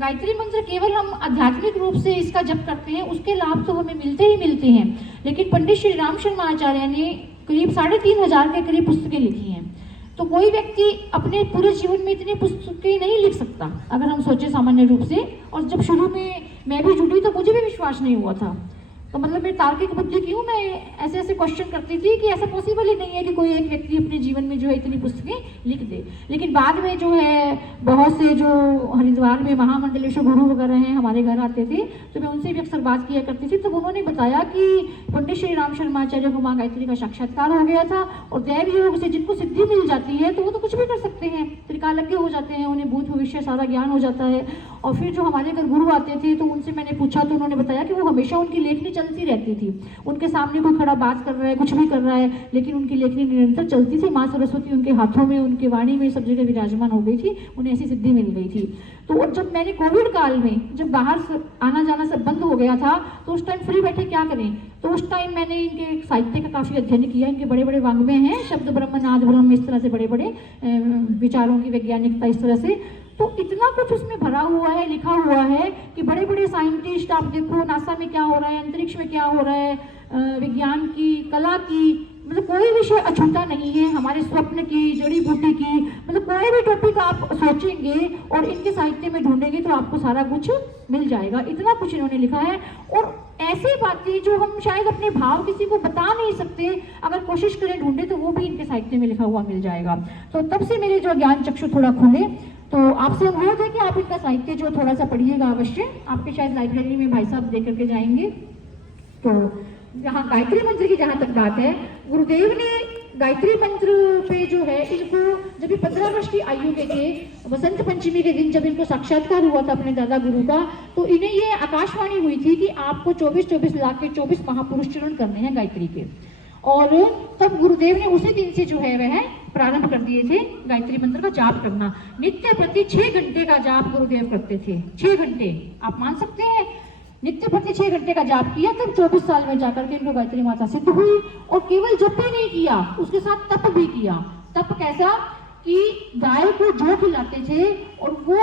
गायत्री मंत्र केवल हम आध्यात्मिक रूप से इसका जप करते हैं, उसके लाभ तो हमें मिलते ही मिलते हैं, लेकिन पंडित श्री राम शर्मा आचार्य ने करीब 3,500 के करीब पुस्तकें लिखी हैं। तो कोई व्यक्ति अपने पूरे जीवन में इतनी पुस्तकें नहीं लिख सकता अगर हम सोचे सामान्य रूप से। और जब शुरू में मैं भी जुड़ी तो मुझे भी विश्वास नहीं हुआ था, तो मतलब मेरी तार्किक बुद्धि क्यों, मैं ऐसे ऐसे क्वेश्चन करती थी कि ऐसा पॉसिबल ही नहीं है कि कोई एक व्यक्ति अपने जीवन में जो है इतनी पुस्तकें लिख दे। लेकिन बाद में जो है बहुत से जो हरिद्वार में महामंडलेश्वर गुरु वगैरह हैं हमारे घर आते थे, तो मैं उनसे भी अक्सर बात किया करती थी। तब उन्होंने बताया कि पंडित श्री राम शर्मा आचार्य को माँ गायत्री का साक्षात्कार हो गया था, और दैव योग से जिनको सिद्धि मिल जाती है तो वो तो कुछ भी कर सकते हैं, त्रिकालज्ञ हो जाते हैं, उन्हें भूत भविष्य सारा ज्ञान हो जाता है। और फिर जो हमारे घर गुरु आते थे तो उनसे मैंने पूछा तो उन्होंने बताया कि वो हमेशा उनकी लेखनी चलती रहती थी, उनके सामने कोई खड़ा बात कर रहा है, कुछ भी कर रहा है, लेकिन उनकी लेखनी निरंतर चलती थी। माँ सरस्वती उनके हाथों में, उनके वाणी में सब जगह विराजमान हो गई थी, उन्हें ऐसी सिद्धि मिल गई थी। तो जब मैंने कोविड काल में जब बाहर आना जाना सब बंद हो गया था तो उस टाइम फ्री बैठे क्या करें, तो उस टाइम मैंने इनके साहित्य का काफ़ी अध्ययन किया। इनके बड़े बड़े वाङ्मय हैं, शब्द ब्रह्म नाद ब्रह्म, इस तरह से बड़े बड़े विचारों की वैज्ञानिकता इस तरह से, तो इतना कुछ उसमें भरा हुआ है, लिखा हुआ है कि बड़े बड़े साइंटिस्ट, आप देखो नासा में क्या हो रहा है, अंतरिक्ष में क्या हो रहा है, विज्ञान की, कला की, मतलब कोई विषय अछूता नहीं है, हमारे स्वप्न की, जड़ी बूटी की, मतलब कोई भी टॉपिक आप सोचेंगे और इनके साहित्य में ढूंढेंगे तो आपको सारा कुछ मिल जाएगा। इतना कुछ इन्होंने लिखा है, और ऐसी बातें जो हम शायद अपने भाव किसी को बता नहीं सकते, अगर कोशिश करें ढूंढे तो वो भी इनके साहित्य में लिखा हुआ मिल जाएगा। तो तब से मेरे जो ज्ञान चक्षु थोड़ा खुले, तो आपसे अनुरोध है कि आप इनका साहित्य जो थोड़ा सा पढ़िएगा अवश्य, आपके शायद लाइब्रेरी में भाई साहब दे करके जाएंगे। तो जहाँ गायत्री मंत्र की जहाँ तक बात है, गुरुदेव ने गायत्री मंत्र पे जो है इनको जब 15 वर्ष की आयु के थे, वसंत पंचमी के दिन जब इनको साक्षात्कार हुआ था अपने दादा गुरु का, तो इन्हें ये आकाशवाणी हुई थी कि आपको 24-24 लाख के 24 महापुरुष चरण करने हैं गायत्री के। और तब गुरुदेव ने उसी दिन से जो है वह प्रारंभ कर दिए थे गायत्री मंत्र का जाप करना। नित्य प्रति 6 घंटे का जाप गुरुदेव करते थे, 6 घंटे, आप मान सकते हैं, नित्य प्रति 6 घंटे का जाप किया। तब 24 साल में जाकर के इनको गायत्री माता सिद्ध हुई। और केवल जप ही नहीं किया, उसके साथ तप भी किया। तप कैसा कि गाय को जो खिलाते थे, और वो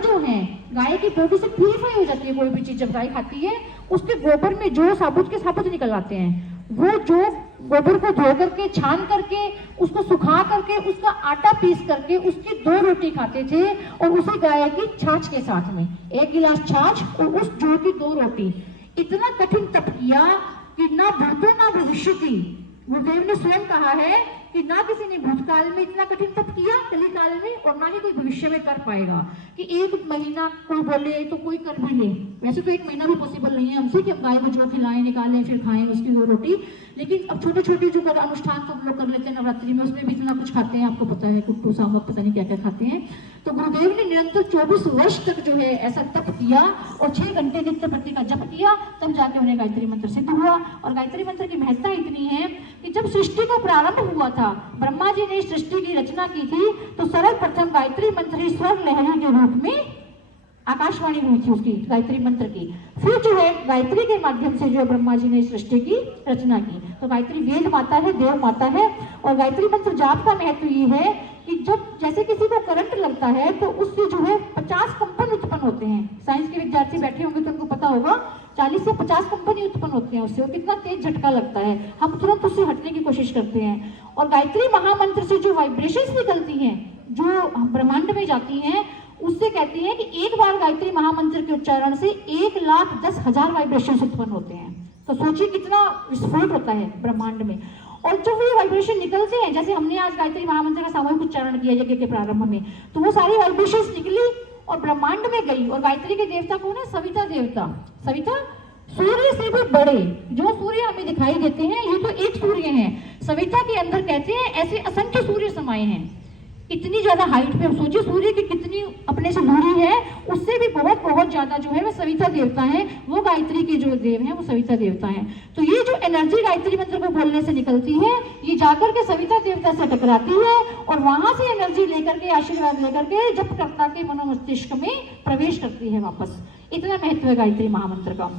जो है गाय की बॉडी से प्यूरिफाई हो जाती है, कोई भी चीज जब गाय खाती है उसके गोबर में जो साबुत के साबुत निकल आते हैं, वो जो गोबर को धो करके, छान करके, उसको सुखा करके, उसका आटा पीस करके उसकी 2 रोटी खाते थे, और उसी गाय की छाछ के साथ में 1 गिलास छाछ और उस जौ की 2 रोटी। इतना कठिन तप किया कि ना भूतो ना भविष्यति, गुरुदेव ने स्वयं कहा है कि ना किसी ने भूतकाल में इतना कठिन तप किया कलिकाल में, और ना ही कोई भविष्य में कर पाएगा। कि 1 महीना कोई बोले तो कोई कर भी ले, वैसे तो 1 महीना भी पॉसिबल नहीं है हमसे कि हम गाय को जो खिलाएं, निकालें, फिर खाएं उसकी 2 रोटी। लेकिन अब छोटे छोटे जो अनुष्ठान सब लोग कर लेते हैं नवरात्रि में, उसमें भी इतना कुछ खाते हैं, आपको पता है, कुट्टू सामक पता नहीं क्या क्या खाते हैं। तो गुरुदेव ने निरंतर 24 वर्ष तक जो है ऐसा तप किया और 6 घंटे नित्य प्रति का जप किया, तब जाके उन्हें गायत्री मंत्र सिद्ध हुआ। और गायत्री मंत्र की महत्ता इतनी है कि जब सृष्टि का प्रारंभ हुआ था, ब्रह्मा जी ने सृष्टि की रचना की थी, तो सर्वप्रथम गायत्री मंत्र ही स्वर लहरी के रूप में आकाशवाणी हुई थी उसकी, गायत्री मंत्र की। फिर जो है गायत्री के माध्यम से जो है ब्रह्मा जी ने सृष्टि की रचना की। तो गायत्री वेद माता है, देव माता है। और गायत्री मंत्र जाप का महत्व ये है कि जब जैसे किसी को करंट लगता है तो उससे जो है 50 कंपन उत्पन्न होते हैं। साइंस के विद्यार्थी बैठे होंगे तो उनको पता होगा, 40 से 50 कंपन ही उत्पन्न होते हैं उससे, और कितना तेज झटका लगता है, हम तुरंत उससे हटने की कोशिश करते हैं। और गायत्री महामंत्र से जो वाइब्रेशंस निकलती हैं, जो ब्रह्मांड में जाती हैं, उससे कहती हैं कि एक बार गायत्री महामंत्र के उच्चारण से 1,10,000 वाइब्रेशन उत्पन्न होते हैं। तो सोचिए कितना विस्फोट होता है ब्रह्मांड में। और जब ये वाइब्रेशन निकलते हैं, जैसे हमने आज गायत्री महामंत्र का सामूहिक उच्चारण किया यज्ञ के प्रारंभ में, तो वो सारी वाइब्रेशन निकली और ब्रह्मांड में गई। और गायत्री के देवता कौन है? सविता देवता। सविता सूर्य से भी बड़े, जो सूर्य हमें दिखाई देते हैं ये तो एक सूर्य है, सविता के अंदर कहते हैं ऐसे असंख्य सूर्य समाये हैं। इतनी ज्यादा हाइट पे सोचिए सूर्य की कितनी अपने से दूरी है, उससे भी बहुत बहुत ज्यादा जो है वो सविता देवता है। वो गायत्री के जो देव हैं वो सविता देवता हैं। तो ये जो एनर्जी गायत्री मंत्र को बोलने से निकलती है, ये जाकर के सविता देवता से टकराती है और वहां से एनर्जी लेकर के, आशीर्वाद लेकर के जपकर्ता के मनोमस्तिष्क में प्रवेश करती है वापस। इतना महत्व है गायत्री महामंत्र का।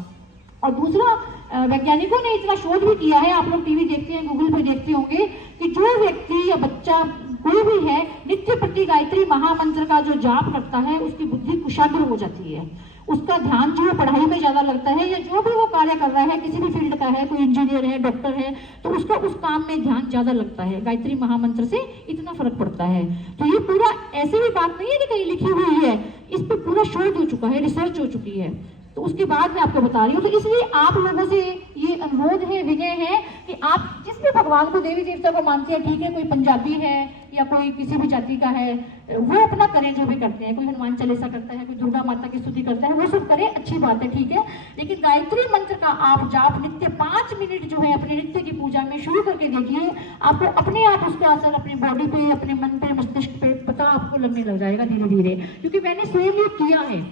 और दूसरा वैज्ञानिकों ने इतना शोध भी किया है, आप लोग टीवी देखते हैं, गूगल पे देखते होंगे, कि जो व्यक्ति या बच्चा कोई भी है नित्य प्रति गायत्री महामंत्र का जो जाप करता है उसकी बुद्धि कुशाग्र हो जाती है, उसका ध्यान जो है पढ़ाई में ज्यादा लगता है, या जो भी वो कार्य कर रहा है किसी भी फील्ड का है, कोई इंजीनियर है, डॉक्टर है, तो उसका उस काम में ध्यान ज्यादा लगता है। गायत्री महामंत्र से इतना फर्क पड़ता है। तो ये पूरा ऐसी भी बात नहीं है कि कहीं लिखी हुई है, इस पर पूरा शोध हो चुका है, रिसर्च हो चुकी है। तो उसके बाद मैं आपको बता रही हूँ। तो इसलिए आप लोगों से ये अनुरोध है, विनय है कि आप जिस भी भगवान को, देवी देवता को मानते हैं, ठीक है, कोई पंजाबी है या कोई किसी भी जाति का है, वो अपना करें जो भी करते हैं, कोई हनुमान चालीसा करता है, कोई दुर्गा माता की स्तुति करता है, वो सब करें, अच्छी बात है, ठीक है। लेकिन गायत्री मंत्र का आप जाप नित्य 5 मिनट जो है अपने नित्य की पूजा में शुरू करके देखिए, आपको अपने आप उसका असर अपनी बॉडी पे, अपने मन पे, मस्तिष्क पे पता आपको लगने लग जाएगा धीरे धीरे, क्योंकि मैंने स्वयं ये किया है।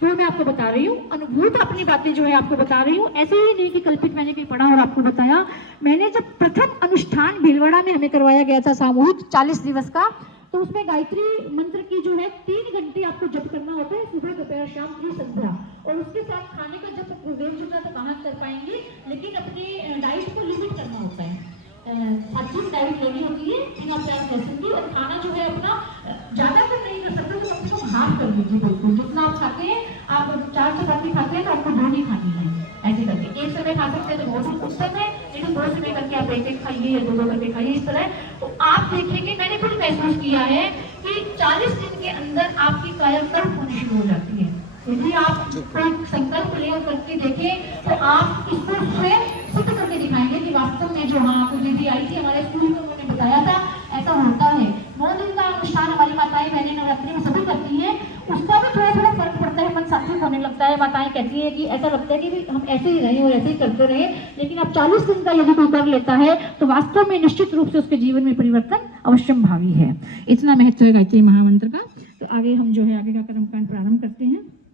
तो मैं आपको बता रही हूँ, अनुभूत अपनी बातें जो है आपको बता रही हूँ, ऐसे ही नहीं कि कल्पित मैंने कहीं पढ़ा और आपको बताया। मैंने जब प्रथम अनुष्ठान भीलवाड़ा में हमें करवाया गया था सामूहिक 40 दिवस का, तो उसमें गायत्री मंत्र की जो है 3 घंटे आपको जप करना होता है, सुबह दोपहर शाम की संध्या, और उसके साथ खाने का जब गुरुदेव जी का तो कहाँ कर पाएंगे, लेकिन अपने डाइट को लिमिट करना होता है, सात्विक डाइट लेनी होती है बिना प्याज लहसुन की, और खाना जो है अपना ज्यादा तो नहीं कर सकते, तो कम से कम हाफ कर लीजिए, बिल्कुल जितना आप खाते हैं। आप 4 चपाती खाते हैं तो आपको 2 नहीं खानी है, ऐसे करके एक समय खा सकते हैं तो बहुत उत्तम है, लेकिन 2 समय करके आप 1-1 खाइए या 2-2 करके खाइए, इस तरह। तो आप देखेंगे, मैंने खुद महसूस किया है कि 40 दिन के अंदर आपकी कायाकल्प होनी शुरू हो जाती है। यदि आप कोई संकल्प ले और करके देखें तो आप इसको स्वयं सिद्ध करके दिखाएंगे कि वास्तव में जो, हाँ, कोई दीदी आई थी हमारे स्कूल में, उन्होंने बताया था ऐसा होता है। 9 दिन का अनुष्ठान हमारी माताएं बहनें नवरात्रि में सभी करती हैं, उसका भी थोड़ा थोड़ा फर्क पड़ता है, मन सात्विक होने लगता है। माताएं कहती है कि ऐसा लगता है कि हम ऐसे ही रहें और ऐसे ही करते रहे, लेकिन अब 40 दिन का यदि कोई कर लेता है तो वास्तव में निश्चित रूप से उसके जीवन में परिवर्तन अवश्यम भावी है। इतना महत्व है गायत्री महामंत्र का। तो आगे हम जो है आगे का कर्मकांड प्रारंभ